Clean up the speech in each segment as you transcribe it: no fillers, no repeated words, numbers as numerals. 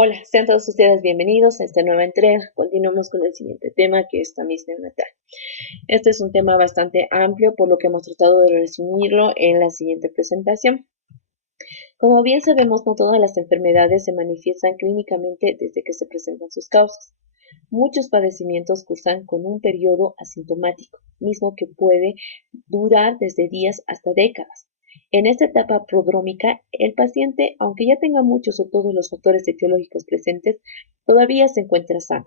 Hola, sean todos ustedes bienvenidos a esta nueva entrega. Continuamos con el siguiente tema, que es tamiz neonatal. Este es un tema bastante amplio, por lo que hemos tratado de resumirlo en la siguiente presentación. Como bien sabemos, no todas las enfermedades se manifiestan clínicamente desde que se presentan sus causas. Muchos padecimientos cursan con un periodo asintomático, mismo que puede durar desde días hasta décadas. En esta etapa prodrómica, el paciente, aunque ya tenga muchos o todos los factores etiológicos presentes, todavía se encuentra sano.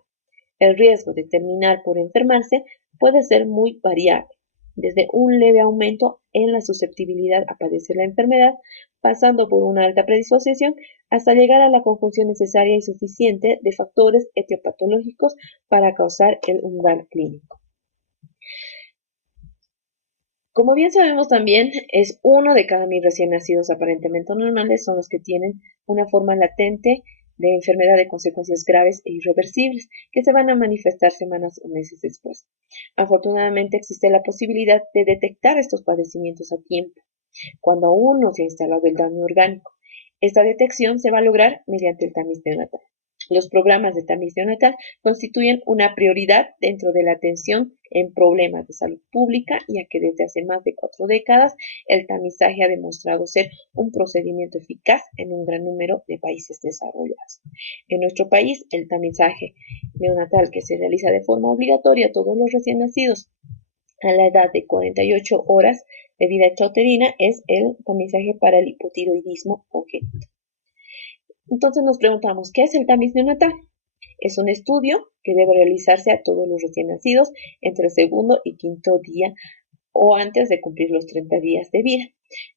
El riesgo de terminar por enfermarse puede ser muy variable, desde un leve aumento en la susceptibilidad a padecer la enfermedad, pasando por una alta predisposición, hasta llegar a la conjunción necesaria y suficiente de factores etiopatológicos para causar el umbral clínico. Como bien sabemos también, es uno de cada 1000 recién nacidos aparentemente normales son los que tienen una forma latente de enfermedad de consecuencias graves e irreversibles, que se van a manifestar semanas o meses después. Afortunadamente existe la posibilidad de detectar estos padecimientos a tiempo, cuando aún no se ha instalado el daño orgánico. Esta detección se va a lograr mediante el tamiz neonatal. Los programas de tamiz neonatal constituyen una prioridad dentro de la atención en problemas de salud pública, ya que desde hace más de 4 décadas el tamizaje ha demostrado ser un procedimiento eficaz en un gran número de países desarrollados. En nuestro país, el tamizaje neonatal, que se realiza de forma obligatoria a todos los recién nacidos a la edad de 48 horas de vida extrauterina, es el tamizaje para el hipotiroidismo congénito. Entonces nos preguntamos, ¿qué es el tamiz neonatal? Es un estudio que debe realizarse a todos los recién nacidos entre el segundo y quinto día o antes de cumplir los 30 días de vida,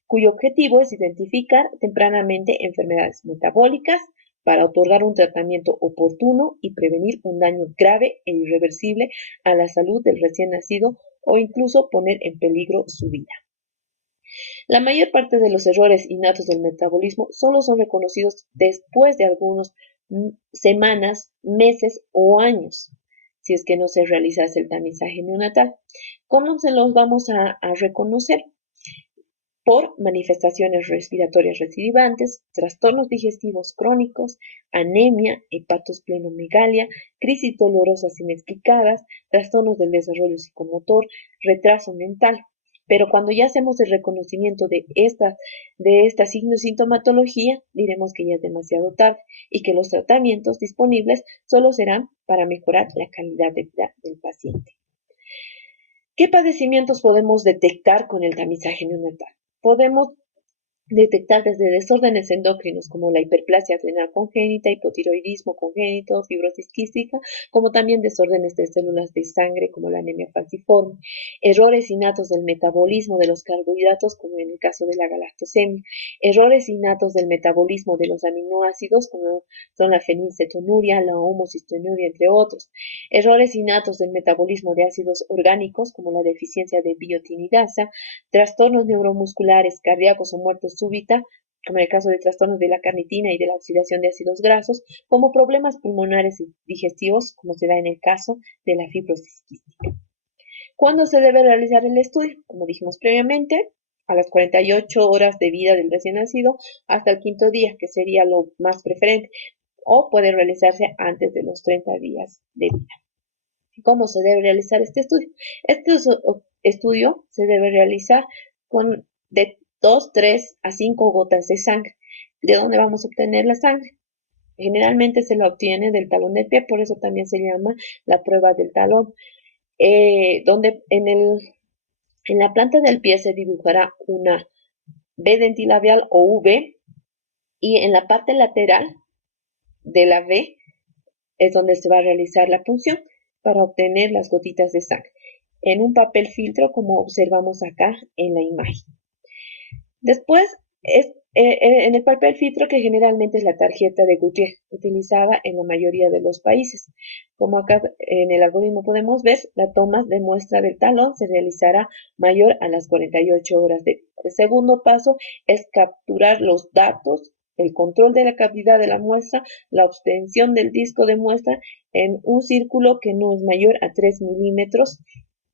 cuyo objetivo es identificar tempranamente enfermedades metabólicas para otorgar un tratamiento oportuno y prevenir un daño grave e irreversible a la salud del recién nacido o incluso poner en peligro su vida. La mayor parte de los errores innatos del metabolismo solo son reconocidos después de algunas semanas, meses o años, si es que no se realiza el tamizaje neonatal. ¿Cómo se los vamos a reconocer? Por manifestaciones respiratorias recidivantes, trastornos digestivos crónicos, anemia, hepatosplenomegalia, crisis dolorosas inexplicadas, trastornos del desarrollo psicomotor, retraso mental. Pero cuando ya hacemos el reconocimiento de esta sintomatología, diremos que ya es demasiado tarde y que los tratamientos disponibles solo serán para mejorar la calidad de vida del paciente. ¿Qué padecimientos podemos detectar con el tamizaje neonatal? Podemos detectar desde desórdenes endocrinos como la hiperplasia adrenal congénita, hipotiroidismo congénito, fibrosis quística, como también desórdenes de células de sangre como la anemia falciforme, errores innatos del metabolismo de los carbohidratos como en el caso de la galactosemia, errores innatos del metabolismo de los aminoácidos como son la fenilcetonuria, la homocistonuria, entre otros, errores innatos del metabolismo de ácidos orgánicos como la deficiencia de biotinidasa, trastornos neuromusculares, cardíacos o muertes súbita, como en el caso de trastornos de la carnitina y de la oxidación de ácidos grasos, como problemas pulmonares y digestivos, como se da en el caso de la fibrosis quística. ¿Cuándo se debe realizar el estudio? Como dijimos previamente, a las 48 horas de vida del recién nacido hasta el quinto día, que sería lo más preferente, o puede realizarse antes de los 30 días de vida. ¿Cómo se debe realizar este estudio? Este estudio se debe realizar con de 2, 3 a 5 gotas de sangre. ¿De dónde vamos a obtener la sangre? Generalmente se la obtiene del talón del pie, por eso también se llama la prueba del talón, donde en la planta del pie se dibujará una V dentilabial o V, y en la parte lateral de la V es donde se va a realizar la punción para obtener las gotitas de sangre en un papel filtro, como observamos acá en la imagen. Después, en el papel filtro, que generalmente es la tarjeta de Goodyear, utilizada en la mayoría de los países. Como acá en el algoritmo podemos ver, la toma de muestra del talón se realizará mayor a las 48 horas de vida. El segundo paso es capturar los datos, el control de la cavidad de la muestra, la obtención del disco de muestra en un círculo que no es mayor a 3 milímetros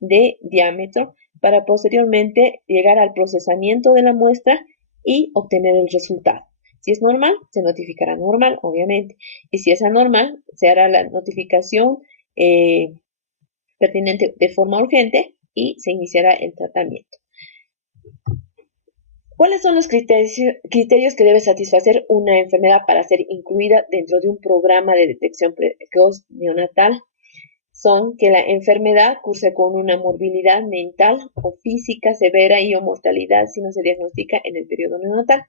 de diámetro, para posteriormente llegar al procesamiento de la muestra y obtener el resultado. Si es normal, se notificará normal, obviamente. Y si es anormal, se hará la notificación pertinente de forma urgente y se iniciará el tratamiento. ¿Cuáles son los criterios que debe satisfacer una enfermedad para ser incluida dentro de un programa de detección precoz neonatal? Son que la enfermedad curse con una morbilidad mental o física severa y o mortalidad si no se diagnostica en el periodo neonatal.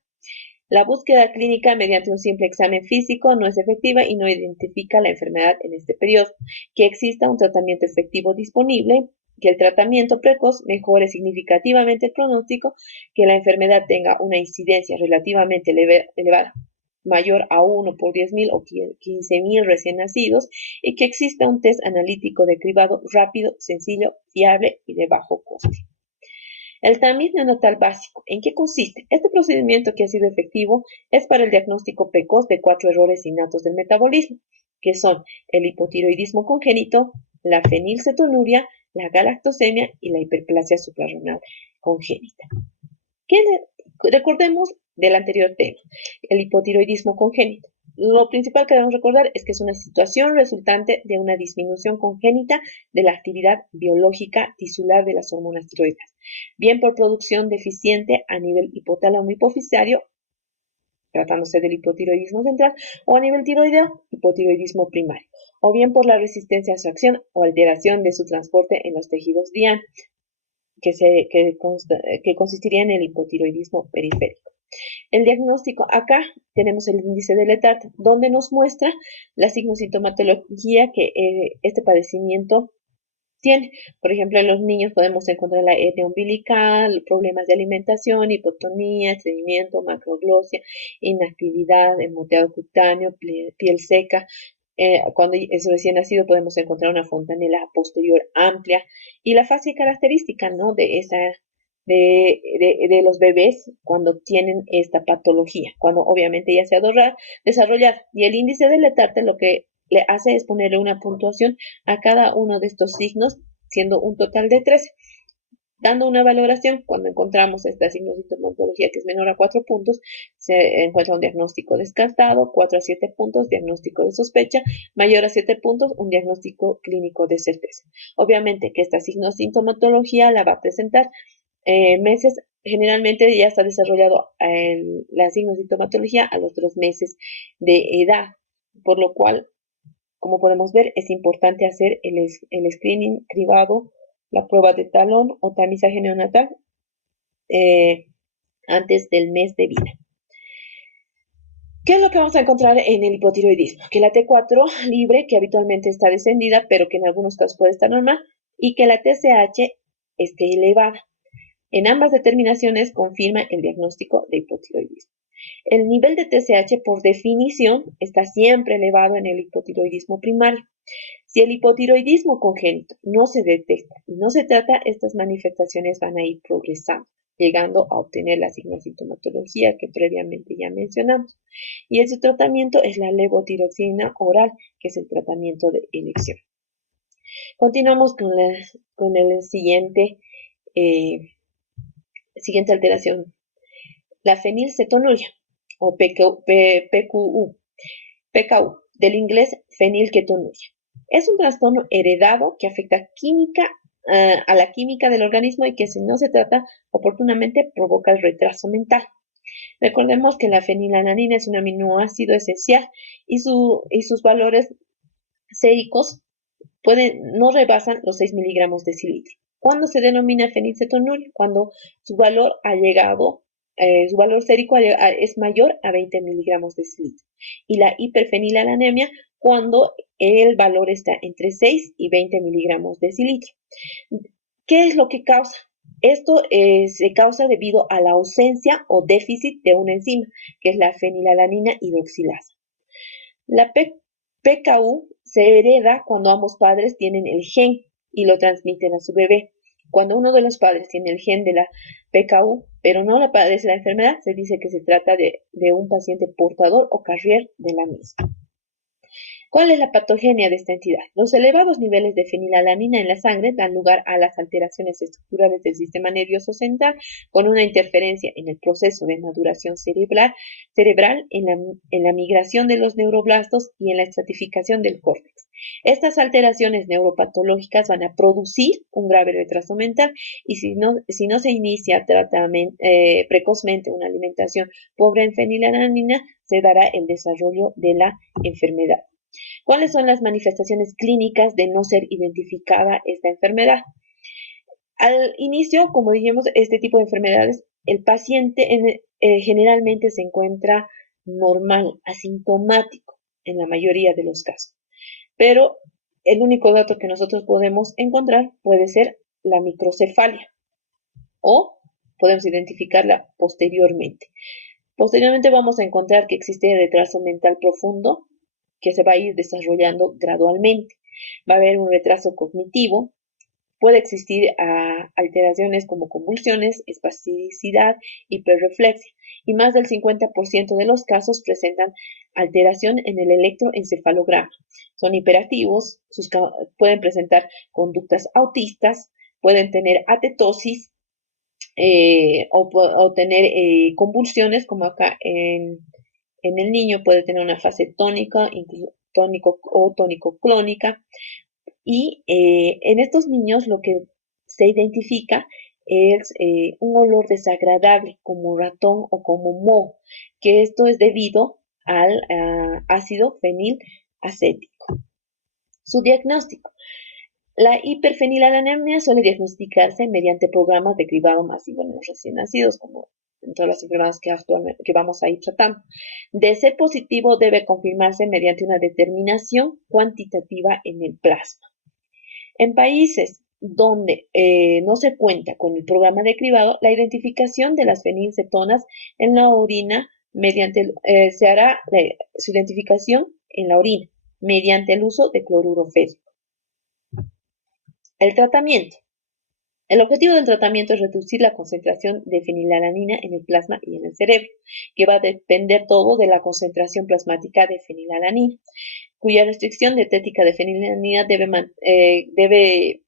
La búsqueda clínica mediante un simple examen físico no es efectiva y no identifica la enfermedad en este periodo. Que exista un tratamiento efectivo disponible, que el tratamiento precoz mejore significativamente el pronóstico, que la enfermedad tenga una incidencia relativamente elevada, mayor a 1 por 10.000 o 15.000 recién nacidos, y que exista un test analítico de cribado rápido, sencillo, fiable y de bajo coste. El tamiz neonatal básico. ¿En qué consiste? Este procedimiento, que ha sido efectivo, es para el diagnóstico precoz de 4 errores innatos del metabolismo, que son el hipotiroidismo congénito, la fenilcetonuria, la galactosemia y la hiperplasia suprarrenal congénita. Recordemos del anterior tema, el hipotiroidismo congénito. Lo principal que debemos recordar es que es una situación resultante de una disminución congénita de la actividad biológica tisular de las hormonas tiroideas, bien por producción deficiente a nivel hipotálamo hipofisario, tratándose del hipotiroidismo central, o a nivel tiroideo, hipotiroidismo primario, o bien por la resistencia a su acción o alteración de su transporte en los tejidos DIAN, que consistiría en el hipotiroidismo periférico. El diagnóstico, acá tenemos el índice de Letard, donde nos muestra la signosintomatología que este padecimiento tiene. Por ejemplo, en los niños podemos encontrar la hernia umbilical, problemas de alimentación, hipotonía, estreñimiento, macroglosia, inactividad, el moteado cutáneo, piel seca. Cuando es recién nacido podemos encontrar una fontanela posterior amplia y la fase característica, ¿no?, de los bebés cuando tienen esta patología, cuando obviamente ya se ha desarrollado. Y el índice de Letarte lo que le hace es ponerle una puntuación a cada uno de estos signos, siendo un total de 13. Dando una valoración, cuando encontramos esta signosintomatología que es menor a 4 puntos, se encuentra un diagnóstico descartado, 4 a 7 puntos, diagnóstico de sospecha, mayor a 7 puntos, un diagnóstico clínico de certeza. Obviamente que esta signosintomatología la va a presentar meses, generalmente ya está desarrollado la signosintomatología a los 3 meses de edad, por lo cual, como podemos ver, es importante hacer el screening cribado, la prueba de talón o tamizaje neonatal antes del mes de vida. ¿Qué es lo que vamos a encontrar en el hipotiroidismo? Que la T4 libre, que habitualmente está descendida, pero que en algunos casos puede estar normal, y que la TSH esté elevada. En ambas determinaciones confirma el diagnóstico de hipotiroidismo. El nivel de TSH, por definición, está siempre elevado en el hipotiroidismo primario. Si el hipotiroidismo congénito no se detecta y no se trata, estas manifestaciones van a ir progresando, llegando a obtener la signosintomatología que previamente ya mencionamos. Y ese tratamiento es la levotiroxina oral, que es el tratamiento de elección. Continuamos con el siguiente alteración, la fenilcetonuria o PKU, del inglés fenilketonuria. Es un trastorno heredado que afecta a la química del organismo y que, si no se trata oportunamente, provoca el retraso mental. Recordemos que la fenilalanina es un aminoácido esencial y sus valores séricos no rebasan los 6 miligramos de decilitro. ¿Cuándo se denomina fenilcetonuria? Cuando su valor sérico es mayor a 20 miligramos de decilitro. Y la hiperfenilalanemia, cuando el valor está entre 6 y 20 miligramos de decilitro. ¿Qué es lo que causa? Esto se causa debido a la ausencia o déficit de una enzima, que es la fenilalanina hidroxilasa. La PKU se hereda cuando ambos padres tienen el gen y lo transmiten a su bebé. Cuando uno de los padres tiene el gen de la PKU, pero no la padece la enfermedad, se dice que se trata de un paciente portador o carrier de la misma. ¿Cuál es la patogenia de esta entidad? Los elevados niveles de fenilalanina en la sangre dan lugar a las alteraciones estructurales del sistema nervioso central, con una interferencia en el proceso de maduración cerebral en la migración de los neuroblastos y en la estratificación del córtex. Estas alteraciones neuropatológicas van a producir un grave retraso mental y si no se inicia precozmente una alimentación pobre en fenilalanina, se dará el desarrollo de la enfermedad. ¿Cuáles son las manifestaciones clínicas de no ser identificada esta enfermedad? Al inicio, como dijimos, este tipo de enfermedades, el paciente generalmente se encuentra normal, asintomático en la mayoría de los casos. Pero el único dato que nosotros podemos encontrar puede ser la microcefalia o podemos identificarla posteriormente. Posteriormente vamos a encontrar que existe retraso mental profundo que se va a ir desarrollando gradualmente. Va a haber un retraso cognitivo, puede existir alteraciones como convulsiones, espasticidad, hiperreflexia, y más del 50% de los casos presentan alteración en el electroencefalograma. Son hiperactivos, pueden presentar conductas autistas, pueden tener atetosis o tener convulsiones, como acá en el niño puede tener una fase tónica, incluso tónico o tónico-clónica. Y en estos niños lo que se identifica es un olor desagradable como ratón o como moho, que esto es debido al ácido fenilacético. Su diagnóstico. La hiperfenilalanemia suele diagnosticarse mediante programas de cribado masivo en los recién nacidos, como en todas las enfermedades que vamos a ir tratando. De ser positivo, debe confirmarse mediante una determinación cuantitativa en el plasma. En países donde no se cuenta con el programa de cribado, la identificación de las fenilcetonas en la orina se hará su identificación en la orina mediante el uso de cloruro férico. El tratamiento. El objetivo del tratamiento es reducir la concentración de fenilalanina en el plasma y en el cerebro, que va a depender todo de la concentración plasmática de fenilalanina, cuya restricción dietética de fenilalanina debe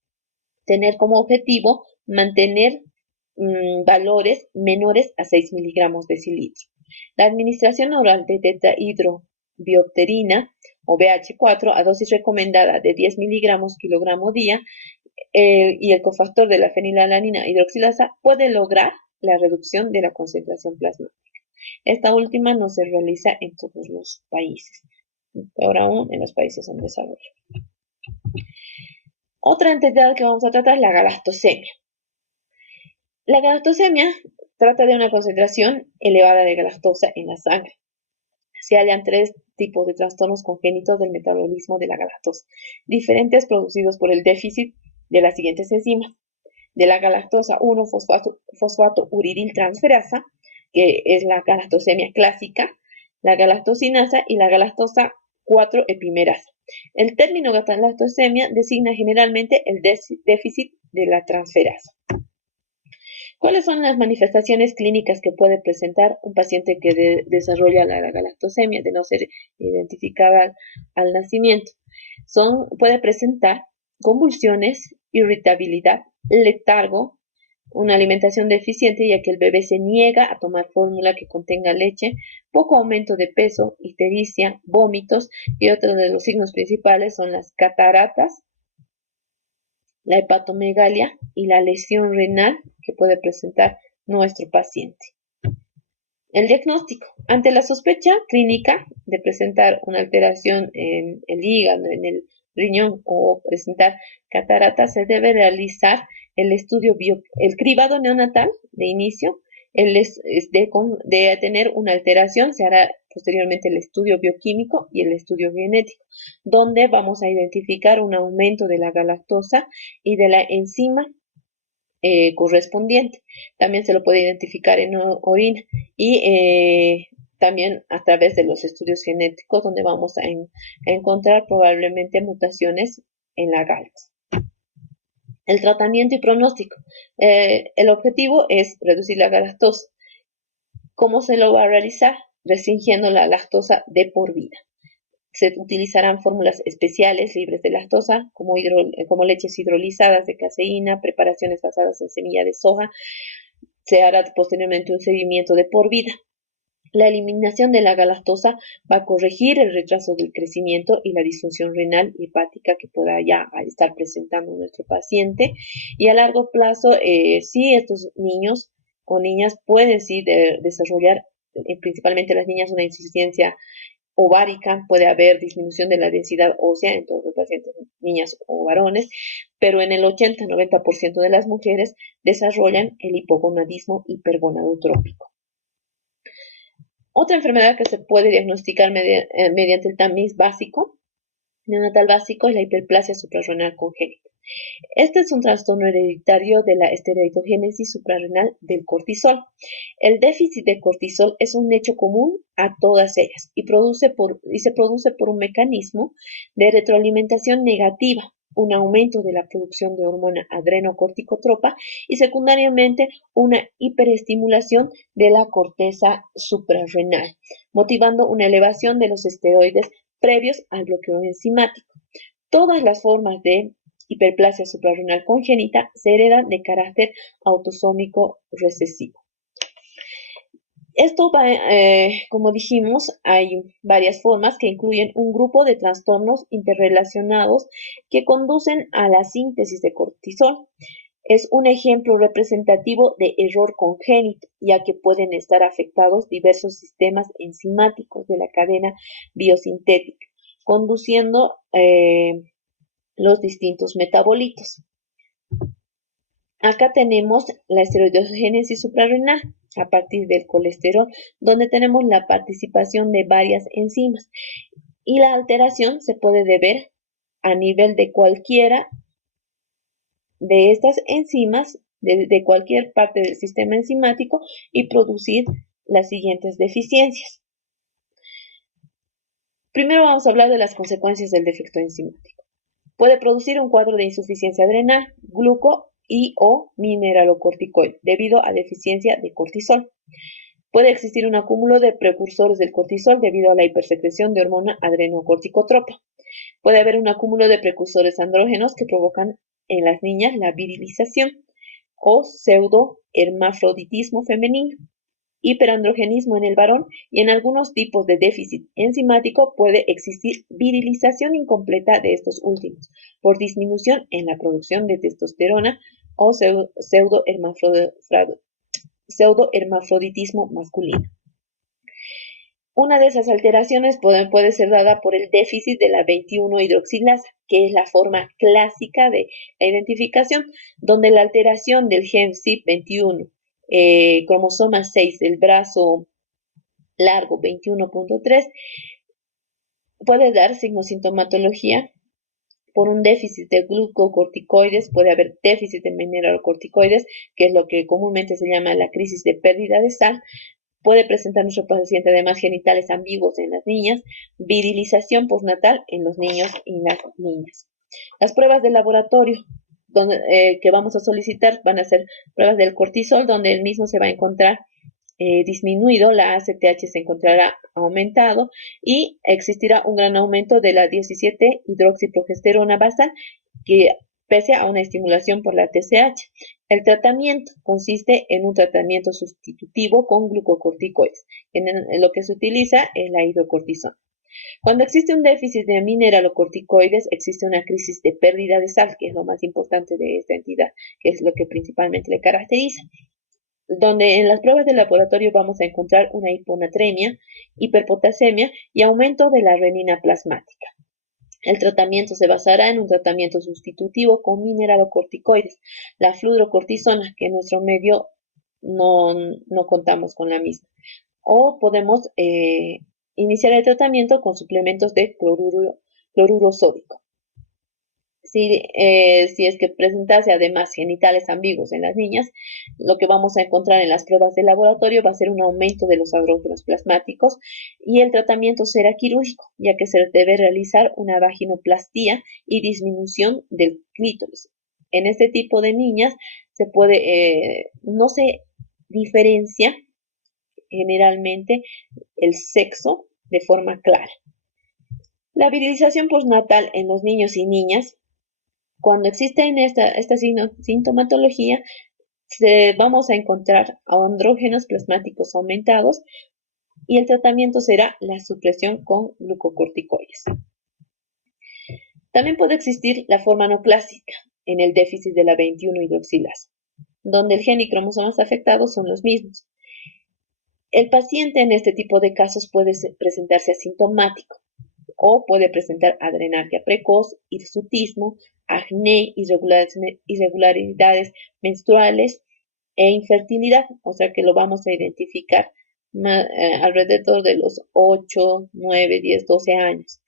tener como objetivo mantener valores menores a 6 miligramos de decilitro. La administración oral de tetrahidrobiopterina o BH4 a dosis recomendada de 10 miligramos kilogramo día y el cofactor de la fenilalanina hidroxilasa puede lograr la reducción de la concentración plasmática. Esta última no se realiza en todos los países, peor aún en los países en desarrollo. Otra entidad que vamos a tratar es la galactosemia. La galactosemia trata de una concentración elevada de galactosa en la sangre. Se hallan tres tipos de trastornos congénitos del metabolismo de la galactosa, diferentes producidos por el déficit de las siguientes enzimas: de la galactosa 1-fosfato uridil transferasa, que es la galactosemia clásica, la galactosinasa y la galactosa 4 epimerasa. El término galactosemia designa generalmente el déficit de la transferasa. ¿Cuáles son las manifestaciones clínicas que puede presentar un paciente que desarrolla la galactosemia de no ser identificada al nacimiento? Puede presentar convulsiones, irritabilidad, letargo, una alimentación deficiente, ya que el bebé se niega a tomar fórmula que contenga leche, poco aumento de peso, ictericia, vómitos, y otros de los signos principales son las cataratas, la hepatomegalia y la lesión renal que puede presentar nuestro paciente. El diagnóstico. Ante la sospecha clínica de presentar una alteración en el hígado, en el riñón o presentar cataratas, se debe realizar el cribado neonatal de inicio. De tener una alteración, se hará posteriormente el estudio bioquímico y el estudio genético, donde vamos a identificar un aumento de la galactosa y de la enzima correspondiente. También se lo puede identificar en orina y también a través de los estudios genéticos, donde vamos a encontrar probablemente mutaciones en la galactosa. El tratamiento y pronóstico. El objetivo es reducir la galactosa. ¿Cómo se lo va a realizar? Restringiendo la lactosa de por vida. Se utilizarán fórmulas especiales libres de lactosa, como leches hidrolizadas de caseína, preparaciones basadas en semilla de soja. Se hará posteriormente un seguimiento de por vida. La eliminación de la galactosa va a corregir el retraso del crecimiento y la disfunción renal y hepática que pueda ya estar presentando nuestro paciente. Y a largo plazo, sí, estos niños o niñas pueden sí desarrollar, principalmente las niñas, una insuficiencia ovárica, puede haber disminución de la densidad ósea en todos los pacientes, niñas o varones, pero en el 80-90% de las mujeres desarrollan el hipogonadismo hipergonadotrópico. Otra enfermedad que se puede diagnosticar mediante el tamiz básico, neonatal básico, es la hiperplasia suprarrenal congénita. Este es un trastorno hereditario de la esteroidogénesis suprarrenal del cortisol. El déficit de cortisol es un hecho común a todas ellas y se produce por un mecanismo de retroalimentación negativa, un aumento de la producción de hormona adrenocorticotropa y secundariamente una hiperestimulación de la corteza suprarrenal, motivando una elevación de los esteroides previos al bloqueo enzimático. Todas las formas de hiperplasia suprarrenal congénita se heredan de carácter autosómico recesivo. Esto va, como dijimos, hay varias formas que incluyen un grupo de trastornos interrelacionados que conducen a la síntesis de cortisol. Es un ejemplo representativo de error congénito, ya que pueden estar afectados diversos sistemas enzimáticos de la cadena biosintética, conduciendo los distintos metabolitos. Acá tenemos la esteroidogénesis suprarrenal a partir del colesterol, donde tenemos la participación de varias enzimas y la alteración se puede deber a nivel de cualquiera de estas enzimas, de cualquier parte del sistema enzimático y producir las siguientes deficiencias. Primero vamos a hablar de las consecuencias del defecto enzimático. Puede producir un cuadro de insuficiencia adrenal, gluco y o mineralocorticoide debido a deficiencia de cortisol. Puede existir un acúmulo de precursores del cortisol debido a la hipersecreción de hormona adrenocorticotropa. Puede haber un acúmulo de precursores andrógenos que provocan en las niñas la virilización o pseudohermafroditismo femenino, hiperandrogenismo en el varón y en algunos tipos de déficit enzimático puede existir virilización incompleta de estos últimos por disminución en la producción de testosterona o pseudohermafroditismo masculino. Una de esas alteraciones puede ser dada por el déficit de la 21-hidroxilasa, que es la forma clásica de la identificación, donde la alteración del gen CYP21, cromosoma 6 del brazo largo 21.3, puede dar signosintomatología por un déficit de glucocorticoides, puede haber déficit de mineralocorticoides, que es lo que comúnmente se llama la crisis de pérdida de sal. Puede presentar nuestro paciente además genitales ambiguos en las niñas, virilización postnatal en los niños y las niñas. Las pruebas de laboratorio que vamos a solicitar van a ser pruebas del cortisol, donde el mismo se va a encontrar disminuido, la ACTH se encontrará aumentado y existirá un gran aumento de la 17-hidroxiprogesterona basal, que pese a una estimulación por la TSH. El tratamiento consiste en un tratamiento sustitutivo con glucocorticoides. En lo que se utiliza es la hidrocortisona. Cuando existe un déficit de mineralocorticoides, existe una crisis de pérdida de sal, que es lo más importante de esta entidad, que es lo que principalmente le caracteriza, donde en las pruebas de laboratorio vamos a encontrar una hiponatremia, hiperpotasemia y aumento de la renina plasmática. El tratamiento se basará en un tratamiento sustitutivo con mineralocorticoides, la fludrocortisona, que en nuestro medio no contamos con la misma. O podemos iniciar el tratamiento con suplementos de cloruro sódico. Si es que presentase además genitales ambiguos en las niñas, lo que vamos a encontrar en las pruebas de laboratorio va a ser un aumento de los andrógenos plasmáticos y el tratamiento será quirúrgico, ya que se debe realizar una vaginoplastía y disminución del clítoris. En este tipo de niñas no se diferencia generalmente el sexo de forma clara. La virilización postnatal en los niños y niñas, cuando existe esta sintomatología, vamos a encontrar andrógenos plasmáticos aumentados y el tratamiento será la supresión con glucocorticoides. También puede existir la forma no clásica en el déficit de la 21-hidroxilasa, donde el gen y cromosomas afectados son los mismos. El paciente en este tipo de casos puede presentarse asintomático o puede presentar adrenarquia precoz, hirsutismo, acné, irregularidades menstruales e infertilidad, o sea que lo vamos a identificar alrededor de los 8, 9, 10, 12 años.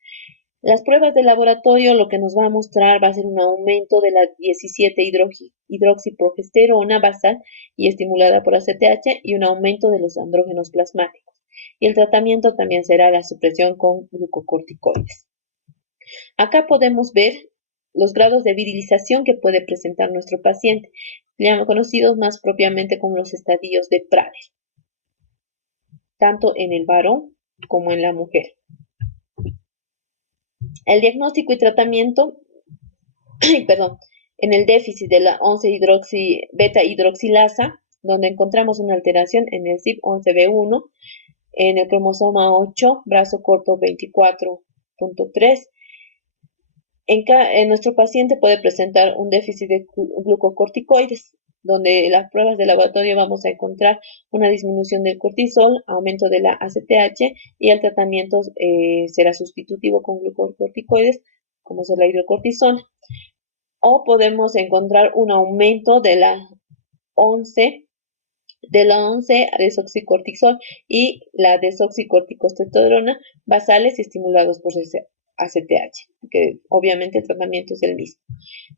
Las pruebas de laboratorio lo que nos va a mostrar va a ser un aumento de la 17-hidroxiprogesterona basal y estimulada por ACTH y un aumento de los andrógenos plasmáticos. Y el tratamiento también será la supresión con glucocorticoides. Acá podemos ver los grados de virilización que puede presentar nuestro paciente, conocidos más propiamente como los estadios de Prader, tanto en el varón como en la mujer. El diagnóstico y tratamiento, en el déficit de la 11-beta-hidroxilasa, donde encontramos una alteración en el CYP11B1, en el cromosoma 8, brazo corto 24.3. En nuestro paciente puede presentar un déficit de glucocorticoides, donde las pruebas de laboratorio vamos a encontrar una disminución del cortisol, aumento de la ACTH y el tratamiento será sustitutivo con glucocorticoides, como es la hidrocortisona. O podemos encontrar un aumento de la 11-desoxicortisol y la desoxicorticosteroidona basales y estimulados por ACTH, que obviamente el tratamiento es el mismo.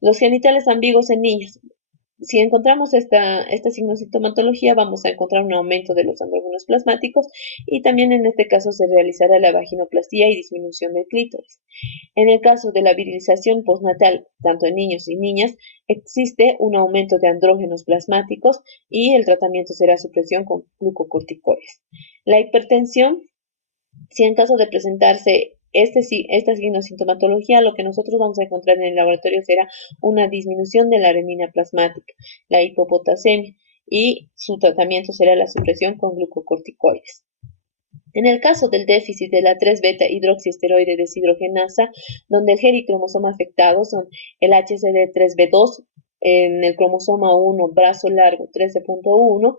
Los genitales ambiguos en niños. Si encontramos esta sintomatología, vamos a encontrar un aumento de los andrógenos plasmáticos y también en este caso se realizará la vaginoplastía y disminución del clítoris. En el caso de la virilización postnatal, tanto en niños y niñas, existe un aumento de andrógenos plasmáticos y el tratamiento será supresión con glucocorticoides. La hipertensión, si en caso de presentarse esta sintomatología, lo que nosotros vamos a encontrar en el laboratorio será una disminución de la arenina plasmática, la hipopotasemia, y su tratamiento será la supresión con glucocorticoides. En el caso del déficit de la 3-beta-hidroxiesteroide deshidrogenasa, donde el gen y cromosoma afectados son el HCD3B2, en el cromosoma 1, brazo largo 13.1,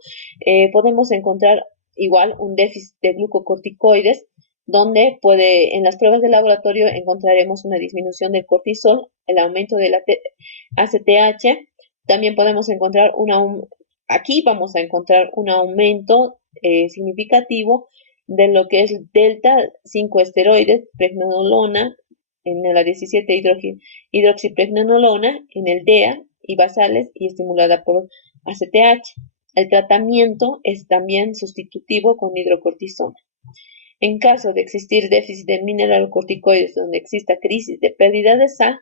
podemos encontrar igual un déficit de glucocorticoides, donde en las pruebas de laboratorio encontraremos una disminución del cortisol, el aumento de la ACTH, también podemos encontrar aquí vamos a encontrar un aumento significativo de lo que es delta 5 esteroides, pregnenolona, en la 17-hidroxipregnenolona, en el DEA y basales y estimulada por ACTH. El tratamiento es también sustitutivo con hidrocortisona. En caso de existir déficit de mineralocorticoides donde exista crisis de pérdida de sal,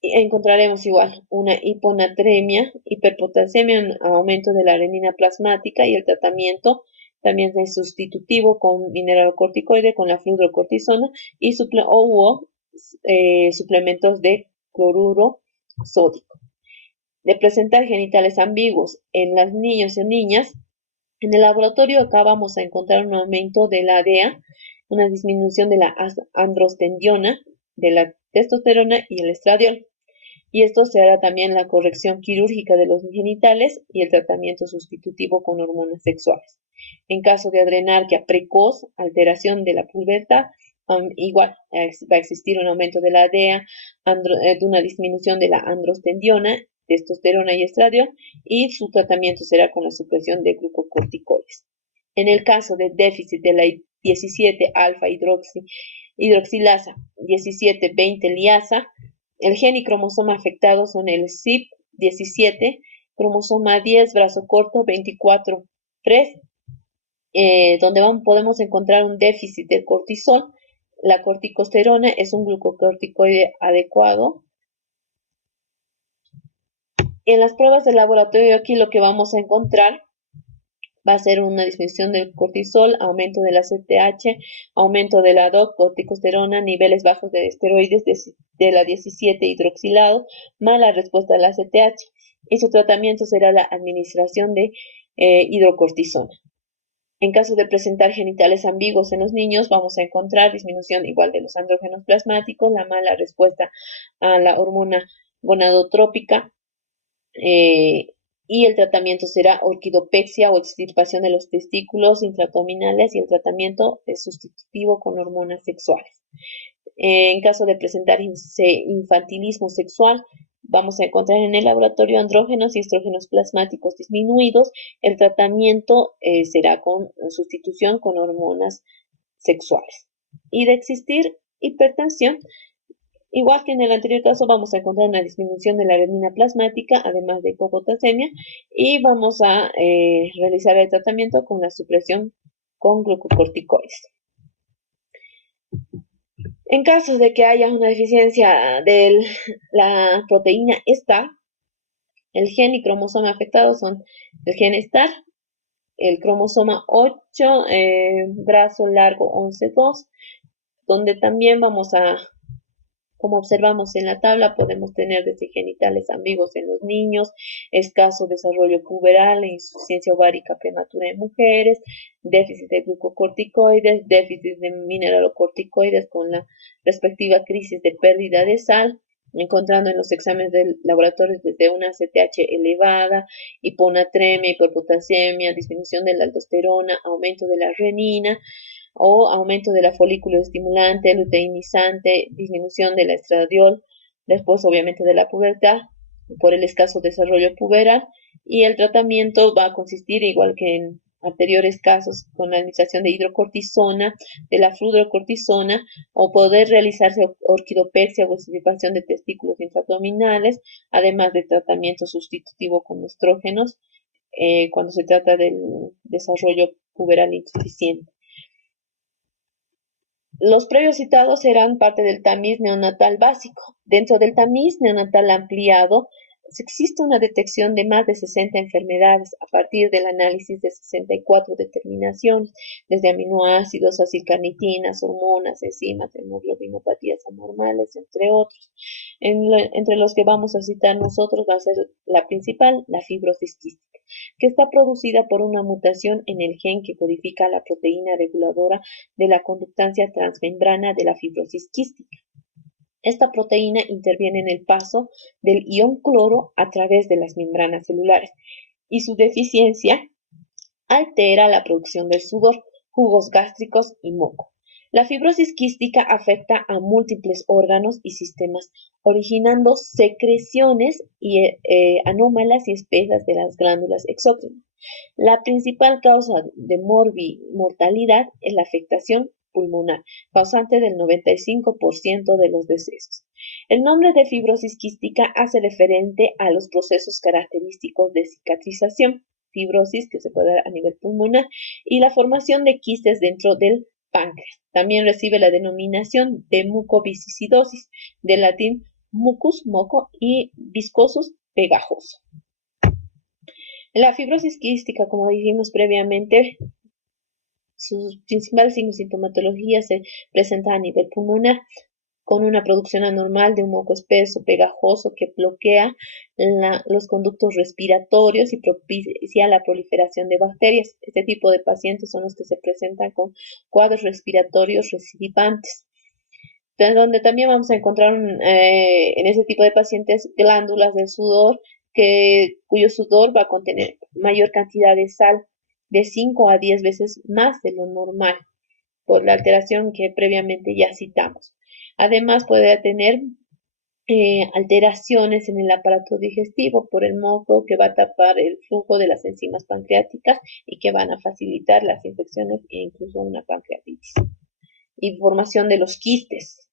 encontraremos igual una hiponatremia, hiperpotasemia, un aumento de la arenina plasmática y el tratamiento también es sustitutivo con mineralocorticoide, con la fludrocortisona y suplementos de cloruro sódico. De presentar genitales ambiguos en las niños y niñas, en el laboratorio acá vamos a encontrar un aumento de la DEA, una disminución de la androstendiona, de la testosterona y el estradiol. Y esto se hará también la corrección quirúrgica de los genitales y el tratamiento sustitutivo con hormonas sexuales. En caso de adrenarquia precoz, alteración de la pubertad, igual va a existir un aumento de la DEA, de una disminución de la androstendiona, testosterona y estradiol, y su tratamiento será con la supresión de glucocorticoides. En el caso de déficit de la 17-alfa-hidroxilasa, 17-20 liasa, el gen y cromosoma afectados son el CYP17, cromosoma 10, brazo corto 24.3, donde podemos encontrar un déficit de cortisol. La corticosterona es un glucocorticoide adecuado. En las pruebas de laboratorio aquí lo que vamos a encontrar Va a ser una disminución del cortisol, aumento de la CTH, aumento de la DOC, corticosterona, niveles bajos de esteroides de la 17 hidroxilado, mala respuesta de la CTH. Y su tratamiento será la administración de hidrocortisona. En caso de presentar genitales ambiguos en los niños, vamos a encontrar disminución igual de los andrógenos plasmáticos, la mala respuesta a la hormona gonadotrópica, y el tratamiento será orquidopexia o extirpación de los testículos intraabdominales, y el tratamiento es sustitutivo con hormonas sexuales. En caso de presentar infantilismo sexual, vamos a encontrar en el laboratorio andrógenos y estrógenos plasmáticos disminuidos. El tratamiento será con sustitución con hormonas sexuales. Y de existir hipertensión, igual que en el anterior caso, vamos a encontrar una disminución de la adenina plasmática, además de hipopotasemia, y vamos a realizar el tratamiento con la supresión con glucocorticoides. En caso de que haya una deficiencia de la proteína STAR, el gen y cromosoma afectados son el gen STAR, el cromosoma 8, brazo largo 11,2, donde también vamos a, como observamos en la tabla, podemos tener desde genitales ambiguos en los niños, escaso desarrollo puberal, insuficiencia ovárica prematura en mujeres, déficit de glucocorticoides, déficit de mineralocorticoides con la respectiva crisis de pérdida de sal, encontrando en los exámenes de laboratorio desde una CTH elevada, hiponatremia, hiperpotasemia, disminución de la aldosterona, aumento de la renina, o aumento de la folículo estimulante, luteinizante, disminución del estradiol, después obviamente de la pubertad por el escaso desarrollo puberal, y el tratamiento va a consistir, igual que en anteriores casos, con la administración de hidrocortisona, de la fludrocortisona, o poder realizarse orquidopexia o extirpación de testículos intraabdominales, además de tratamiento sustitutivo con estrógenos cuando se trata del desarrollo puberal insuficiente. Los previos citados serán parte del tamiz neonatal básico. Dentro del tamiz neonatal ampliado, existe una detección de más de 60 enfermedades a partir del análisis de 64 determinaciones, desde aminoácidos, acilcarnitinas, hormonas, enzimas, hemoglobinopatías anormales, entre otros. Entre los que vamos a citar nosotros va a ser la principal, la fibrosis quística, que está producida por una mutación en el gen que codifica la proteína reguladora de la conductancia transmembrana de la fibrosis quística. Esta proteína interviene en el paso del ion cloro a través de las membranas celulares, y su deficiencia altera la producción del sudor, jugos gástricos y moco. La fibrosis quística afecta a múltiples órganos y sistemas, originando secreciones anómalas y espesas de las glándulas exócrinas. La principal causa de mortalidad es la afectación pulmonar, causante del 95% de los decesos. El nombre de fibrosis quística hace referente a los procesos característicos de cicatrización, fibrosis que se puede dar a nivel pulmonar, y la formación de quistes dentro del páncreas. También recibe la denominación de mucoviscidosis, del latín mucus, moco, y viscosus, pegajoso. La fibrosis quística, como dijimos previamente, sus principales signos y sintomatología se presentan a nivel pulmonar, con una producción anormal de un moco espeso, pegajoso, que bloquea los conductos respiratorios y propicia la proliferación de bacterias. Este tipo de pacientes son los que se presentan con cuadros respiratorios recidivantes, donde también vamos a encontrar en ese tipo de pacientes glándulas del sudor, cuyo sudor va a contener mayor cantidad de sal, de 5 a 10 veces más de lo normal, por la alteración que previamente ya citamos. Además puede tener alteraciones en el aparato digestivo por el moco, que va a tapar el flujo de las enzimas pancreáticas y que van a facilitar las infecciones e incluso una pancreatitis. Y formación de los quistes.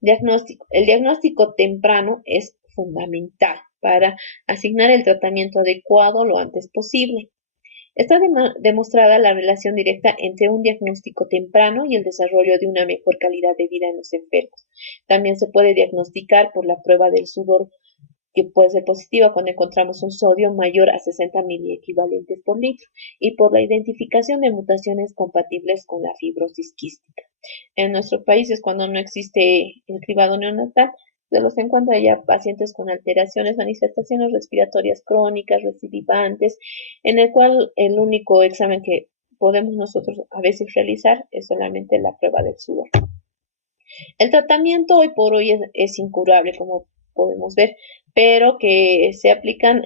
Diagnóstico. El diagnóstico temprano es fundamental para asignar el tratamiento adecuado lo antes posible. Está demostrada la relación directa entre un diagnóstico temprano y el desarrollo de una mejor calidad de vida en los enfermos. También se puede diagnosticar por la prueba del sudor que puede ser positiva cuando encontramos un sodio mayor a 60 miliequivalentes por litro y por la identificación de mutaciones compatibles con la fibrosis quística. En nuestros países, cuando no existe el cribado neonatal, se los encuentra ya pacientes con alteraciones, manifestaciones respiratorias crónicas, recidivantes, en el cual el único examen que podemos nosotros a veces realizar es solamente la prueba del sudor. El tratamiento hoy por hoy es incurable, como podemos ver, pero que se aplican,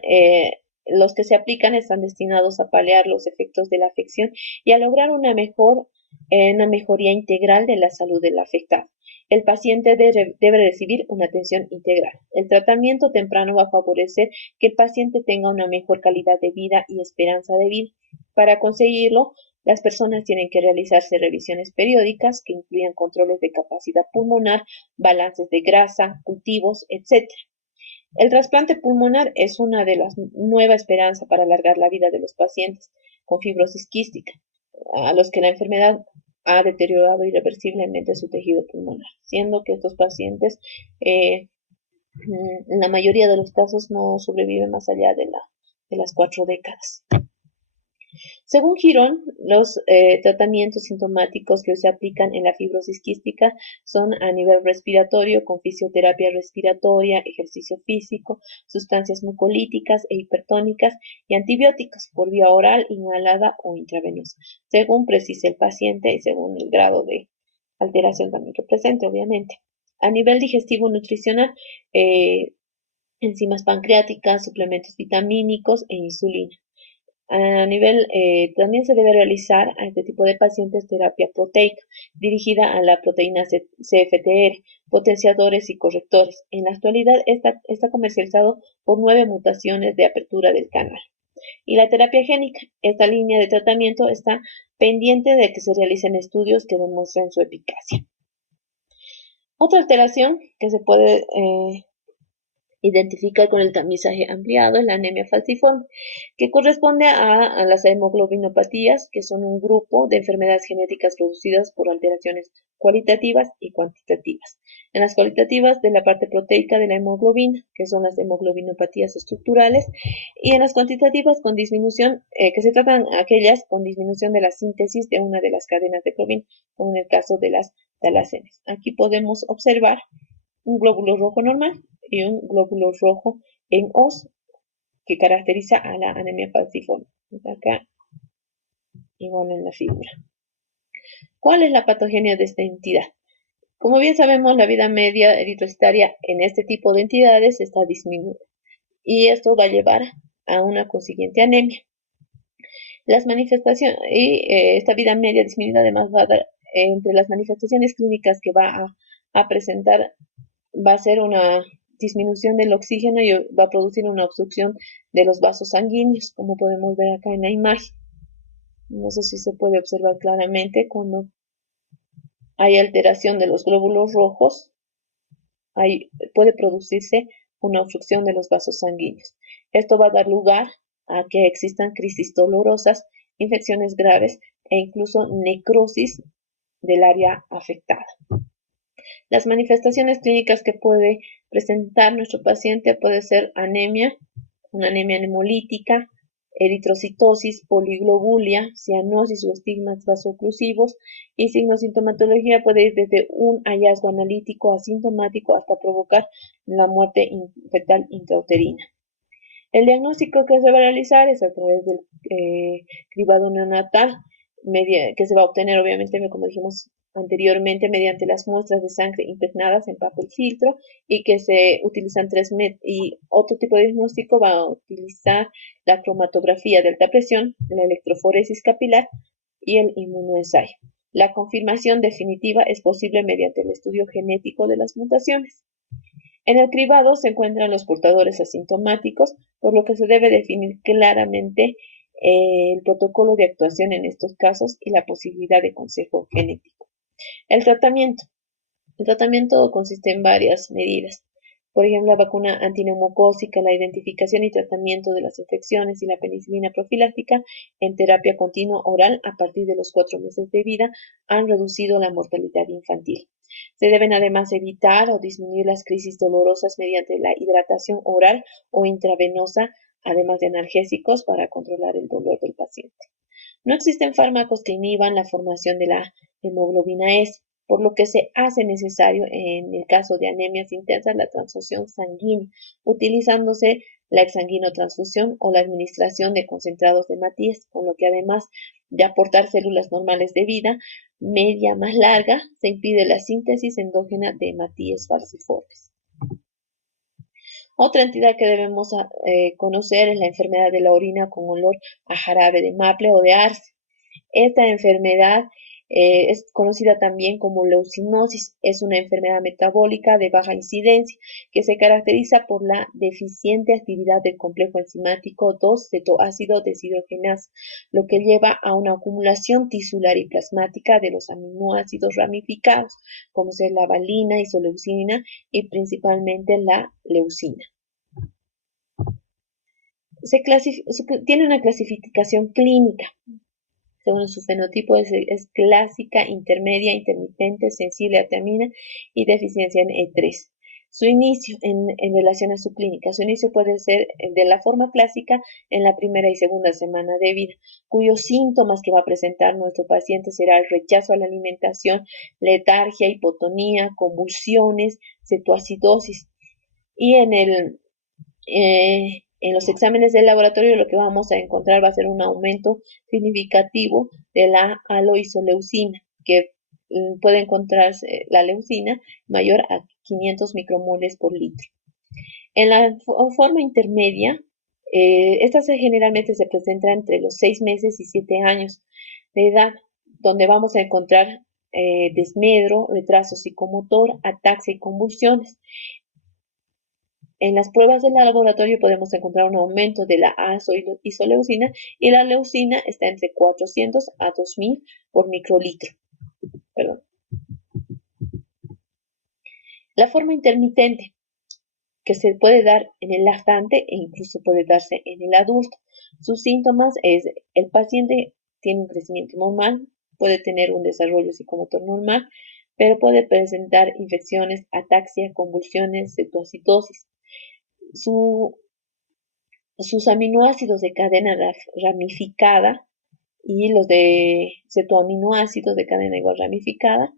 los que se aplican están destinados a paliar los efectos de la afección y a lograr una mejoría integral de la salud del afectado. El paciente debe recibir una atención integral. El tratamiento temprano va a favorecer que el paciente tenga una mejor calidad de vida y esperanza de vida. Para conseguirlo, las personas tienen que realizarse revisiones periódicas que incluyan controles de capacidad pulmonar, balances de grasa, cultivos, etc. El trasplante pulmonar es una de las nuevas esperanzas para alargar la vida de los pacientes con fibrosis quística, a los que la enfermedad ha deteriorado irreversiblemente su tejido pulmonar, siendo que estos pacientes en la mayoría de los casos no sobreviven más allá de las 4 décadas. Según Girón, los tratamientos sintomáticos que se aplican en la fibrosis quística son a nivel respiratorio, con fisioterapia respiratoria, ejercicio físico, sustancias mucolíticas e hipertónicas y antibióticos por vía oral, inhalada o intravenosa, según precise el paciente y según el grado de alteración también que presente, obviamente. A nivel digestivo nutricional, enzimas pancreáticas, suplementos vitamínicos e insulina. A nivel, también se debe realizar a este tipo de pacientes terapia proteica dirigida a la proteína CFTR, potenciadores y correctores. En la actualidad está comercializado por 9 mutaciones de apertura del canal. Y la terapia génica, esta línea de tratamiento está pendiente de que se realicen estudios que demuestren su eficacia. Otra alteración que se puede identificar con el tamizaje ampliado es la anemia falciforme, que corresponde a las hemoglobinopatías, que son un grupo de enfermedades genéticas producidas por alteraciones cualitativas y cuantitativas. En las cualitativas, de la parte proteica de la hemoglobina, que son las hemoglobinopatías estructurales, y en las cuantitativas con disminución, que se tratan aquellas con disminución de la síntesis de una de las cadenas de globina, como en el caso de las talasemias. Aquí podemos observar un glóbulo rojo normal y un glóbulo rojo en os que caracteriza a la anemia falciforme. Acá, igual en la figura. ¿Cuál es la patogenia de esta entidad? Como bien sabemos, la vida media eritrocitaria en este tipo de entidades está disminuida y esto va a llevar a una consiguiente anemia. Las manifestaciones y esta vida media disminuida además va a dar, entre las manifestaciones clínicas que va a presentar, va a ser una disminución del oxígeno y va a producir una obstrucción de los vasos sanguíneos, como podemos ver acá en la imagen. No sé si se puede observar claramente cuando hay alteración de los glóbulos rojos, puede producirse una obstrucción de los vasos sanguíneos. Esto va a dar lugar a que existan crisis dolorosas, infecciones graves e incluso necrosis del área afectada. Las manifestaciones clínicas que puede presentar nuestro paciente puede ser anemia, una anemia hemolítica, eritrocitosis, poliglobulia, cianosis o estigmas vasoclusivos, y sintomatología puede ir desde un hallazgo analítico asintomático hasta provocar la muerte fetal intrauterina. El diagnóstico que se va a realizar es a través del cribado neonatal, que se va a obtener obviamente, como dijimos anteriormente, mediante las muestras de sangre impregnadas en papel filtro y que se utilizan 3 métodos. Y otro tipo de diagnóstico va a utilizar la cromatografía de alta presión, la electroforesis capilar y el inmunoensayo. La confirmación definitiva es posible mediante el estudio genético de las mutaciones. En el cribado se encuentran los portadores asintomáticos, por lo que se debe definir claramente el protocolo de actuación en estos casos y la posibilidad de consejo genético. El tratamiento. El tratamiento consiste en varias medidas. Por ejemplo, la vacuna antineumocócica, la identificación y tratamiento de las infecciones y la penicilina profiláctica en terapia continua oral a partir de los 4 meses de vida han reducido la mortalidad infantil. Se deben además evitar o disminuir las crisis dolorosas mediante la hidratación oral o intravenosa, además de analgésicos para controlar el dolor del paciente. No existen fármacos que inhiban la formación de la hemoglobina S, por lo que se hace necesario en el caso de anemias intensas la transfusión sanguínea, utilizándose la exsanguinotransfusión o la administración de concentrados de Matías, con lo que además de aportar células normales de vida media más larga, se impide la síntesis endógena de Matías falciformes. Otra entidad que debemos conocer es la enfermedad de la orina con olor a jarabe de maple o de arce. Esta enfermedad es conocida también como leucinosis. Es una enfermedad metabólica de baja incidencia que se caracteriza por la deficiente actividad del complejo enzimático 2-cetoácido deshidrogenasa, lo que lleva a una acumulación tisular y plasmática de los aminoácidos ramificados, como ser la valina, isoleucina y principalmente la leucina. Tiene una clasificación clínica. Según su fenotipo es clásica, intermedia, intermitente, sensible a tiamina y deficiencia en E3. Su inicio en relación a su clínica. Su inicio puede ser de la forma clásica en la primera y segunda semana de vida, cuyos síntomas que va a presentar nuestro paciente será el rechazo a la alimentación, letargia, hipotonía, convulsiones, cetoacidosis. Y en los exámenes del laboratorio lo que vamos a encontrar va a ser un aumento significativo de la aloisoleucina, que puede encontrarse la leucina mayor a 500 micromoles por litro. En la forma intermedia, esta generalmente se presenta entre los 6 meses y 7 años de edad, donde vamos a encontrar desmedro, retraso psicomotor, ataxia y convulsiones. En las pruebas del laboratorio podemos encontrar un aumento de la isoleucina y la leucina está entre 400 a 2000 por microlitro. Perdón. La forma intermitente, que se puede dar en el lactante e incluso puede darse en el adulto. Sus síntomas es el paciente tiene un crecimiento normal, puede tener un desarrollo psicomotor normal, pero puede presentar infecciones, ataxia, convulsiones, cetoacidosis. Sus aminoácidos de cadena ramificada y los de cetoaminoácidos de cadena igual ramificada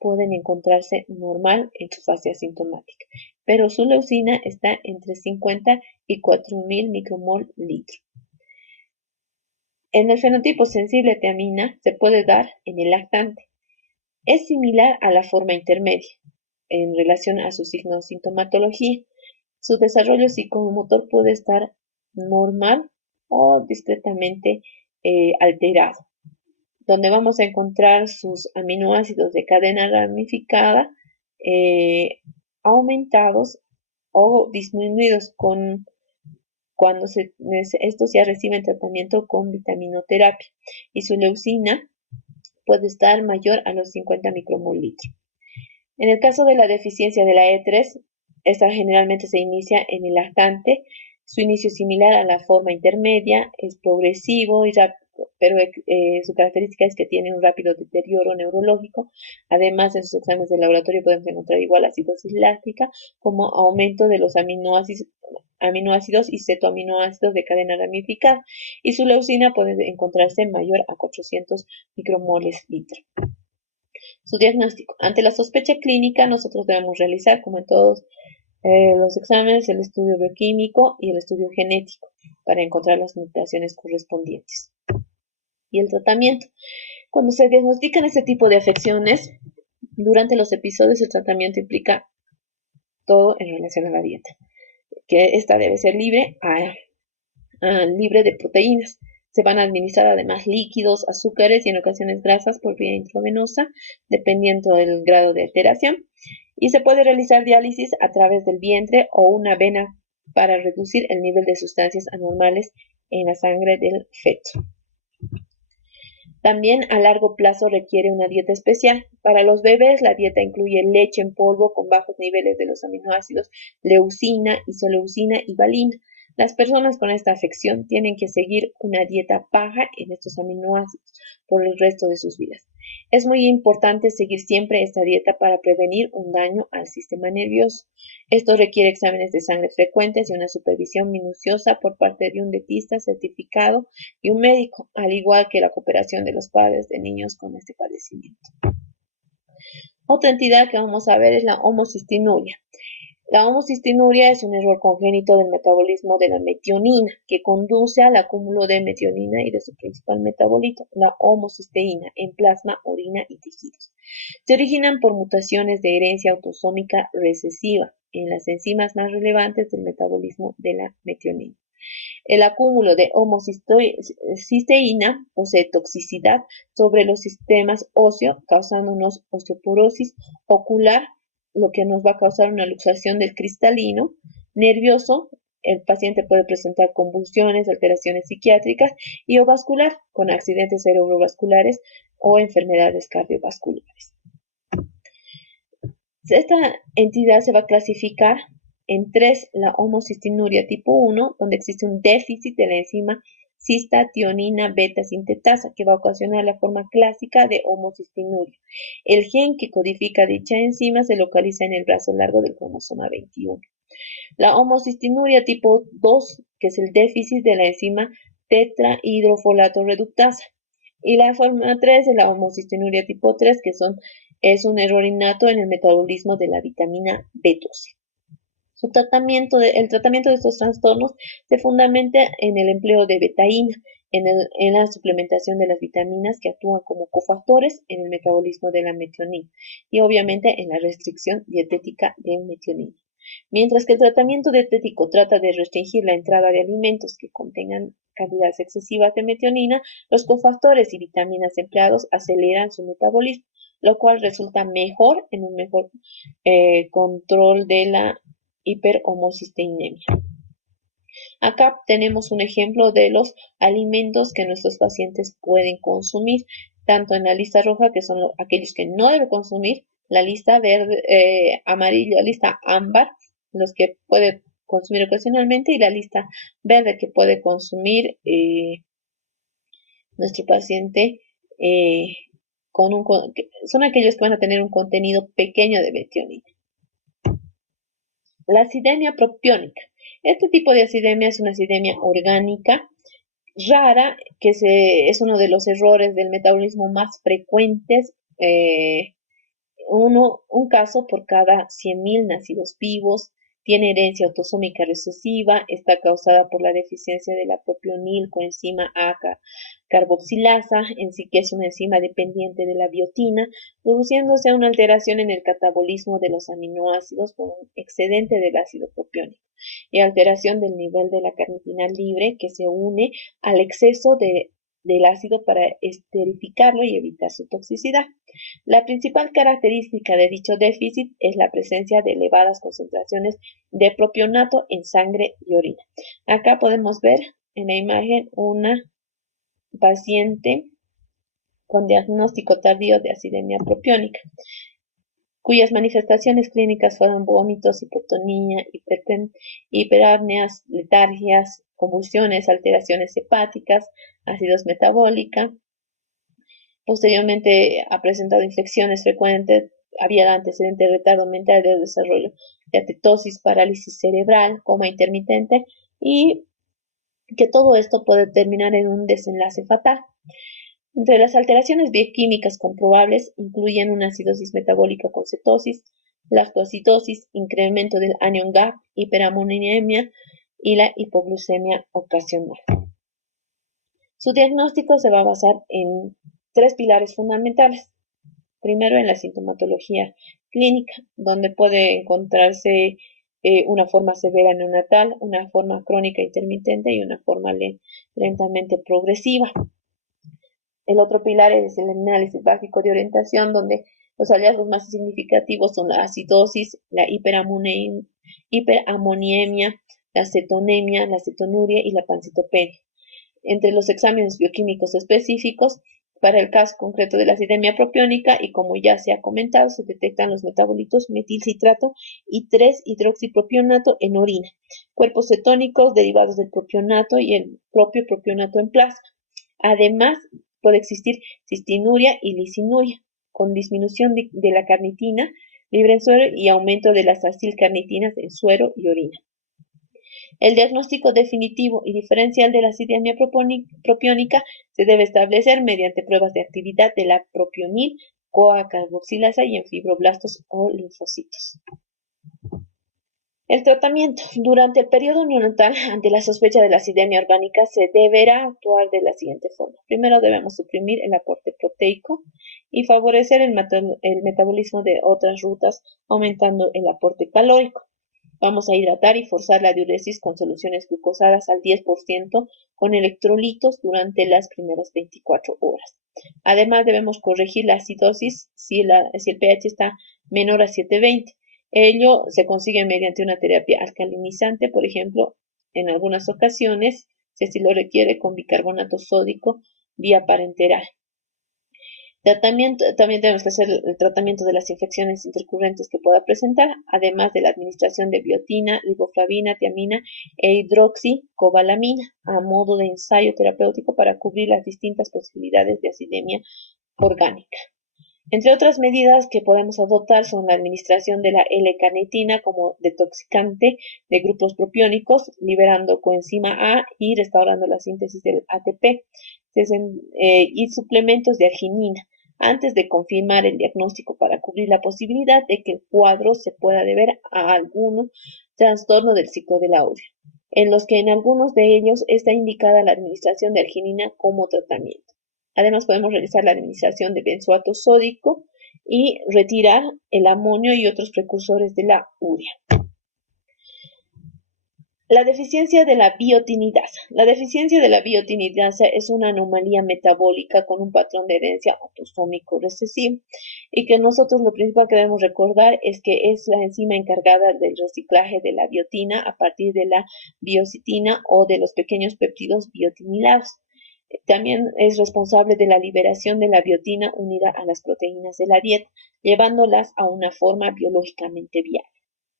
pueden encontrarse normal en su fase asintomática, pero su leucina está entre 50 y 4000 micromol litro. En el fenotipo sensible a tiamina se puede dar en el lactante. Es similar a la forma intermedia en relación a su signo de sintomatología. Su desarrollo psicomotor puede estar normal o discretamente alterado, donde vamos a encontrar sus aminoácidos de cadena ramificada aumentados o disminuidos cuando estos ya reciben tratamiento con vitaminoterapia, y su leucina puede estar mayor a los 50 micromol litro. En el caso de la deficiencia de la E3, esta generalmente se inicia en el lactante. Su inicio es similar a la forma intermedia, es progresivo y rápido, pero su característica es que tiene un rápido deterioro neurológico. Además, en sus exámenes de laboratorio podemos encontrar igual acidosis láctica como aumento de los aminoácidos y cetoaminoácidos de cadena ramificada, y su leucina puede encontrarse mayor a 400 micromoles litro. Su diagnóstico. Ante la sospecha clínica, nosotros debemos realizar, como en todos los exámenes, el estudio bioquímico y el estudio genético para encontrar las mutaciones correspondientes. Y el tratamiento. Cuando se diagnostican este tipo de afecciones, durante los episodios el tratamiento implica todo en relación a la dieta, que esta debe ser libre de proteínas. Se van a administrar además líquidos, azúcares y en ocasiones grasas por vía intravenosa, dependiendo del grado de alteración. Y se puede realizar diálisis a través del vientre o una vena para reducir el nivel de sustancias anormales en la sangre del feto. También a largo plazo requiere una dieta especial. Para los bebés, la dieta incluye leche en polvo con bajos niveles de los aminoácidos leucina, isoleucina y valina. Las personas con esta afección tienen que seguir una dieta baja en estos aminoácidos por el resto de sus vidas. Es muy importante seguir siempre esta dieta para prevenir un daño al sistema nervioso. Esto requiere exámenes de sangre frecuentes y una supervisión minuciosa por parte de un dietista certificado y un médico, al igual que la cooperación de los padres de niños con este padecimiento. Otra entidad que vamos a ver es la homocistinuria. La homocistinuria es un error congénito del metabolismo de la metionina que conduce al acúmulo de metionina y de su principal metabolito, la homocisteína, en plasma, orina y tejidos. Se originan por mutaciones de herencia autosómica recesiva en las enzimas más relevantes del metabolismo de la metionina. El acúmulo de homocisteína posee toxicidad sobre los sistemas óseos, causando una osteoporosis ocular, lo que nos va a causar una luxación del cristalino nervioso. El paciente puede presentar convulsiones, alteraciones psiquiátricas y o vascular, con accidentes cerebrovasculares o enfermedades cardiovasculares. Esta entidad se va a clasificar en 3, la homocistinuria tipo 1, donde existe un déficit de la enzima cistationina beta sintetasa, que va a ocasionar la forma clásica de homocistinuria. El gen que codifica dicha enzima se localiza en el brazo largo del cromosoma 21. La homocistinuria tipo 2, que es el déficit de la enzima tetrahidrofolato reductasa. Y la forma 3 de la homocistinuria tipo 3, que es un error innato en el metabolismo de la vitamina B12. El tratamiento de estos trastornos se fundamenta en el empleo de betaína, en la suplementación de las vitaminas que actúan como cofactores en el metabolismo de la metionina y obviamente en la restricción dietética de metionina. Mientras que el tratamiento dietético trata de restringir la entrada de alimentos que contengan cantidades excesivas de metionina, los cofactores y vitaminas empleados aceleran su metabolismo, lo cual resulta mejor en un mejor control de la hiperhomocisteinemia. Acá tenemos un ejemplo de los alimentos que nuestros pacientes pueden consumir, tanto en la lista roja, que son aquellos que no deben consumir, la lista verde, amarilla, lista ámbar, los que puede consumir ocasionalmente, y la lista verde que puede consumir nuestro paciente son aquellos que van a tener un contenido pequeño de metionina. La acidemia propiónica. Este tipo de acidemia es una acidemia orgánica rara, que es uno de los errores del metabolismo más frecuentes, un caso por cada 100.000 nacidos vivos. Tiene herencia autosómica recesiva, está causada por la deficiencia de la propionil coenzima A carboxilasa, en sí que es una enzima dependiente de la biotina, produciéndose una alteración en el catabolismo de los aminoácidos por un excedente del ácido propiónico y alteración del nivel de la carnitina libre, que se une al exceso del ácido para esterificarlo y evitar su toxicidad. La principal característica de dicho déficit es la presencia de elevadas concentraciones de propionato en sangre y orina. Acá podemos ver en la imagen una paciente con diagnóstico tardío de acidemia propiónica, cuyas manifestaciones clínicas fueron vómitos, hipotonía, hiperapneas, letargias, convulsiones, alteraciones hepáticas, acidosis metabólica. Posteriormente ha presentado infecciones frecuentes, había antecedentes de retardo mental del desarrollo de atetosis, parálisis cerebral, coma intermitente, y que todo esto puede terminar en un desenlace fatal. Entre las alteraciones bioquímicas comprobables incluyen una acidosis metabólica con cetosis, lactoacidosis, incremento del anion gap, hiperamonemia y la hipoglucemia ocasional. Su diagnóstico se va a basar en 3 pilares fundamentales. Primero, en la sintomatología clínica, donde puede encontrarse una forma severa neonatal, una forma crónica intermitente y una forma lentamente progresiva. El otro pilar es el análisis básico de orientación, donde los hallazgos más significativos son la acidosis, la hiperamoniemia, la cetonemia, la cetonuria y la pancitopenia. Entre los exámenes bioquímicos específicos Para el caso concreto de la acidemia propiónica, y como ya se ha comentado, se detectan los metabolitos metilcitrato y 3-hidroxipropionato en orina, cuerpos cetónicos derivados del propionato y el propio propionato en plasma. Además, puede existir cistinuria y lisinuria, con disminución de la carnitina libre en suero y aumento de las acilcarnitinas en suero y orina. El diagnóstico definitivo y diferencial de la acidemia propiónica se debe establecer mediante pruebas de actividad de la propionil-CoA carboxilasa y en fibroblastos o linfocitos. El tratamiento. Durante el periodo neonatal, ante la sospecha de la acidemia orgánica, se deberá actuar de la siguiente forma. Primero debemos suprimir el aporte proteico y favorecer el metabolismo de otras rutas, aumentando el aporte calórico. Vamos a hidratar y forzar la diuresis con soluciones glucosadas al 10% con electrolitos durante las primeras 24 horas. Además, debemos corregir la acidosis si el pH está menor a 720. Ello se consigue mediante una terapia alcalinizante, por ejemplo, en algunas ocasiones, si así lo requiere, con bicarbonato sódico vía parenteral. También tenemos que hacer el tratamiento de las infecciones intercurrentes que pueda presentar, además de la administración de biotina, riboflavina, tiamina e hidroxicobalamina a modo de ensayo terapéutico para cubrir las distintas posibilidades de acidemia orgánica. Entre otras medidas que podemos adoptar son la administración de la L-carnitina como detoxicante de grupos propiónicos, liberando coenzima A y restaurando la síntesis del ATP, y suplementos de arginina, antes de confirmar el diagnóstico para cubrir la posibilidad de que el cuadro se pueda deber a algún trastorno del ciclo del audio, en los que en algunos de ellos está indicada la administración de arginina como tratamiento. Además, podemos realizar la administración de benzoato sódico y retirar el amonio y otros precursores de la urea. La deficiencia de la biotinidasa. La deficiencia de la biotinidasa es una anomalía metabólica con un patrón de herencia autosómico recesivo y que nosotros lo principal que debemos recordar es que es la enzima encargada del reciclaje de la biotina a partir de la biocitina o de los pequeños péptidos biotinilados. También es responsable de la liberación de la biotina unida a las proteínas de la dieta, llevándolas a una forma biológicamente viable.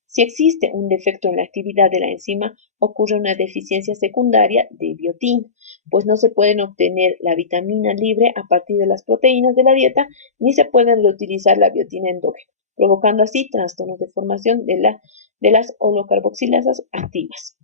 Si existe un defecto en la actividad de la enzima, ocurre una deficiencia secundaria de biotina, pues no se pueden obtener la vitamina libre a partir de las proteínas de la dieta, ni se puede reutilizar la biotina endógena, provocando así trastornos de formación de las holocarboxilasas activas.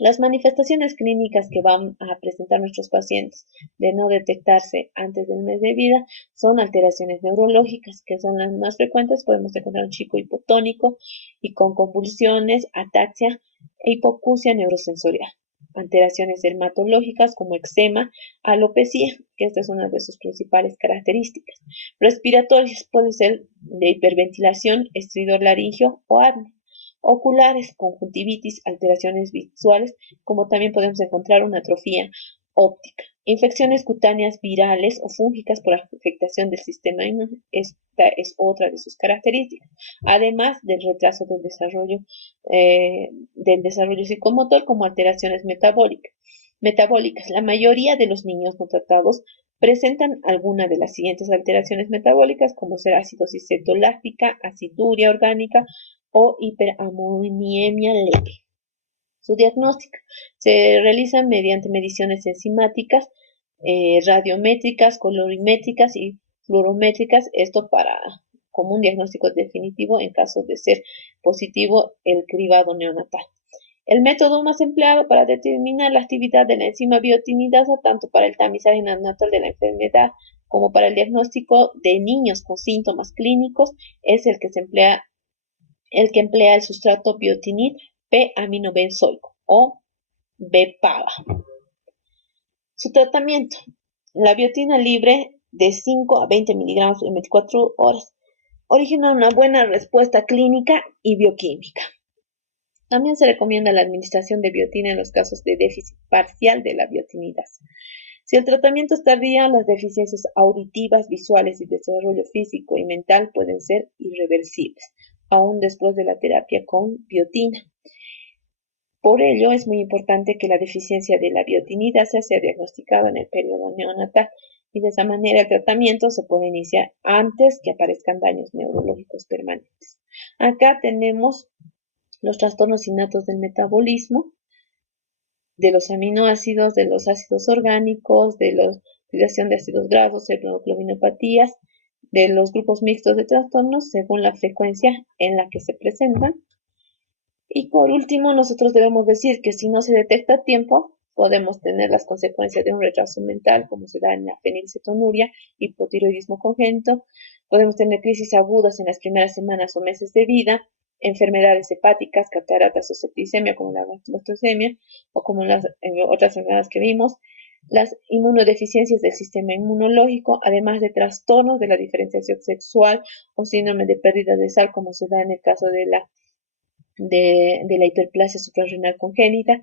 Las manifestaciones clínicas que van a presentar nuestros pacientes de no detectarse antes del mes de vida son alteraciones neurológicas, que son las más frecuentes. Podemos encontrar un chico hipotónico y con convulsiones, ataxia e hipoacusia neurosensorial. Alteraciones dermatológicas como eczema, alopecia, que esta es una de sus principales características. Respiratorias, puede ser de hiperventilación, estridor laringio o apnea. Oculares, conjuntivitis, alteraciones visuales, como también podemos encontrar una atrofia óptica. Infecciones cutáneas virales o fúngicas por afectación del sistema inmune, esta es otra de sus características, además del retraso del desarrollo psicomotor como alteraciones metabólicas. La mayoría de los niños no tratados presentan alguna de las siguientes alteraciones metabólicas, como ser acidosis cetoláctica, aciduria orgánica o hiperamoniemia leve. Su diagnóstico se realiza mediante mediciones enzimáticas, radiométricas, colorimétricas y fluorométricas, esto como un diagnóstico definitivo en caso de ser positivo el cribado neonatal. El método más empleado para determinar la actividad de la enzima biotinidasa, tanto para el tamizaje neonatal de la enfermedad como para el diagnóstico de niños con síntomas clínicos, es el que emplea el sustrato biotinid P-aminobenzoico o BPABA. Su tratamiento. La biotina libre de 5 a 20 miligramos en 24 horas origina una buena respuesta clínica y bioquímica. También se recomienda la administración de biotina en los casos de déficit parcial de la biotinidasa. Si el tratamiento es tardío, las deficiencias auditivas, visuales y desarrollo físico y mental pueden ser irreversibles, aún después de la terapia con biotina. Por ello, es muy importante que la deficiencia de la biotinidasa sea diagnosticada en el periodo neonatal y de esa manera el tratamiento se puede iniciar antes que aparezcan daños neurológicos permanentes. Acá tenemos los trastornos innatos del metabolismo, de los aminoácidos, de los ácidos orgánicos, de la oxidación de ácidos grasos, hemoglobinopatías, de los grupos mixtos de trastornos según la frecuencia en la que se presentan. Y por último, nosotros debemos decir que si no se detecta a tiempo, podemos tener las consecuencias de un retraso mental, como se da en la fenilcetonuria, hipotiroidismo congénito. Podemos tener crisis agudas en las primeras semanas o meses de vida, enfermedades hepáticas, cataratas o septicemia, como la gastrocnemia, o como las otras enfermedades que vimos. Las inmunodeficiencias del sistema inmunológico, además de trastornos de la diferenciación sexual o síndrome de pérdida de sal, como se da en el caso de la hiperplasia suprarrenal congénita.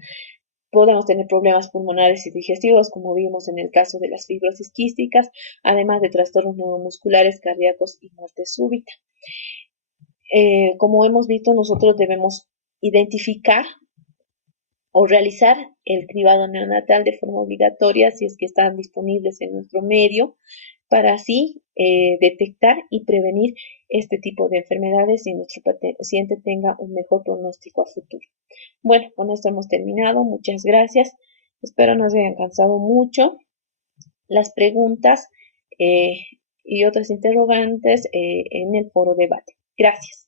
Podemos tener problemas pulmonares y digestivos, como vimos en el caso de las fibrosis quísticas, además de trastornos neuromusculares, cardíacos y muerte súbita. Como hemos visto, nosotros debemos identificar o realizar el cribado neonatal de forma obligatoria si es que están disponibles en nuestro medio, para así detectar y prevenir este tipo de enfermedades y nuestro paciente tenga un mejor pronóstico a futuro. Bueno, con esto hemos terminado. Muchas gracias. Espero no se hayan cansado mucho las preguntas y otras interrogantes en el foro debate. Gracias.